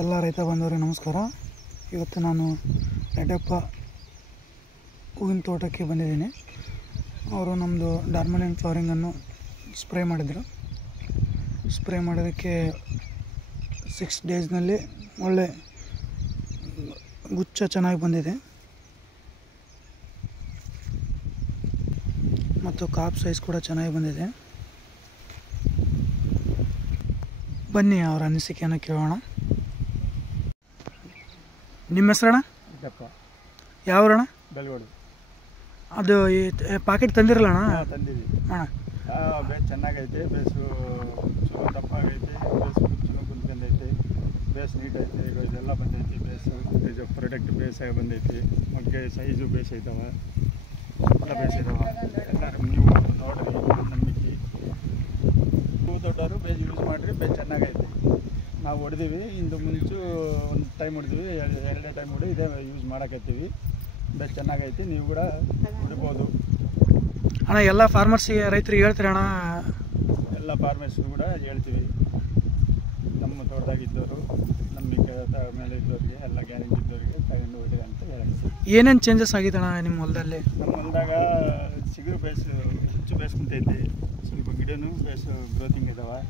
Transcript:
ಎಲ್ಲ ರೈತ ಬಂದವರಿಗೆ ನಮಸ್ಕಾರ. ಇವತ್ತು ನಾನು ಯಡ್ಡಪ್ಪ ಹೂವಿನ ತೋಟಕ್ಕೆ ಬಂದಿದ್ದೀನಿ. ಅವರು ನಮ್ಮದು ಡಾರ್ಮಲಿನ್ ಫ್ಲವರಿಂಗನ್ನು ಸ್ಪ್ರೇ ಮಾಡಿದರು. ಸ್ಪ್ರೇ ಮಾಡೋದಕ್ಕೆ 6 ಡೇಸ್ನಲ್ಲಿ ಒಳ್ಳೆ ಗುಚ್ಛ ಚೆನ್ನಾಗಿ ಬಂದಿದೆ ಮತ್ತು ಕಾಪ್ ಸೈಜ್ ಕೂಡ ಚೆನ್ನಾಗಿ ಬಂದಿದೆ. ಬನ್ನಿ ಅವರ ಅನಿಸಿಕೆಯನ್ನು ಕೇಳೋಣ. ನಿಮ್ಮ ಹೆಸರಣ್ಣ? ಯಾವ್ರಣ್ಣ? ಬೆಳಗೋಡು. ಅದು ಈ ಪಾಕೆಟ್ ತಂದಿರಲ್ಲ ಅಣ್ಣ? ತಂದಿದ್ದೀವಿ ಅಣ್ಣ. ಬೇಸ್ ಚೆನ್ನಾಗೈತೆ, ಬೇಸು ಚಲೋ ದಪ್ಪ ಆಗೈತೆ, ಬೇಸು ಚಲೋ ಬಂದೈತೆ, ಬೇಸ್ ನೀಟ್ ಐತೆ. ಈಗ ಇದೆಲ್ಲ ಬಂದೈತಿ. ಬೇಸು ಇದು ಪ್ರಾಡಕ್ಟ್ ಬೇಸಾಗಿ ಬಂದೈತಿ. ಮೊಗ್ಗೆ ಸೈಜು ಬೇಸ್ ಐತವ, ಎಲ್ಲ ಬೇಸ್ ಇದಾವ. ಎಲ್ಲರೂ ನೀವು ನೋಡ್ರಿ, ನಂಬಿಕೆ ಹೂ ದೊಡ್ಡವರು ಬೇಸ್ ಯೂಸ್ ಮಾಡಿರಿ. ಬೇಸ್ ಚೆನ್ನಾಗೈತೆ. ನಾವು ಹೊಡೆದೀವಿ, ಇಂದು ಮುಂಚೆ ಒಂದು ಟೈಮ್ ಹೊಡೆದಿವಿ, ಎರಡನೇ ಟೈಮ್ ಹೊಡಿ ಇದೇ ಯೂಸ್ ಮಾಡಕತ್ತೀವಿ. ಬೇಸ್ ಚೆನ್ನಾಗೈತಿ, ನೀವು ಕೂಡ ಹೊಡಿಬೋದು ಅಣ್ಣ. ಎಲ್ಲ ಫಾರ್ಮರ್ಸಿಗೆ ರೈತರಿಗೆ ಹೇಳ್ತೀರಿ ಅಣ್ಣ? ಎಲ್ಲ ಫಾರ್ಮರ್ಸ್ಗೂ ಕೂಡ ಹೇಳ್ತೀವಿ. ನಮ್ಮ ತೋಟದಾಗಿದ್ದವರು, ನಂಬಿಕೆ ಮೇಲೆ ಇದ್ದವ್ರಿಗೆ, ಎಲ್ಲ ಗ್ಯಾರಂಟಿ ಇದ್ದವ್ರಿಗೆ ತಗೊಂಡು ಹೊಡಿರಿ ಅಂತ ಹೇಳ್ತೀವಿ. ಏನೇನು ಚೇಂಜಸ್ ಆಗಿದೆ ಅಣ್ಣ ನಿಮ್ಮ ಹೊಲದಲ್ಲಿ? ನಮ್ಮ ಹೊಲದಾಗ ಸಿಗರು ಬೇಸ್ ಹೆಚ್ಚು ಬೇಸ್ ಕುಂತೈತಿ. ಸ್ವಲ್ಪ ಗಿಡನೂ ಬೇಸ್ ಗ್ರೋತಿಂಗ್ ಇದಾವೆ.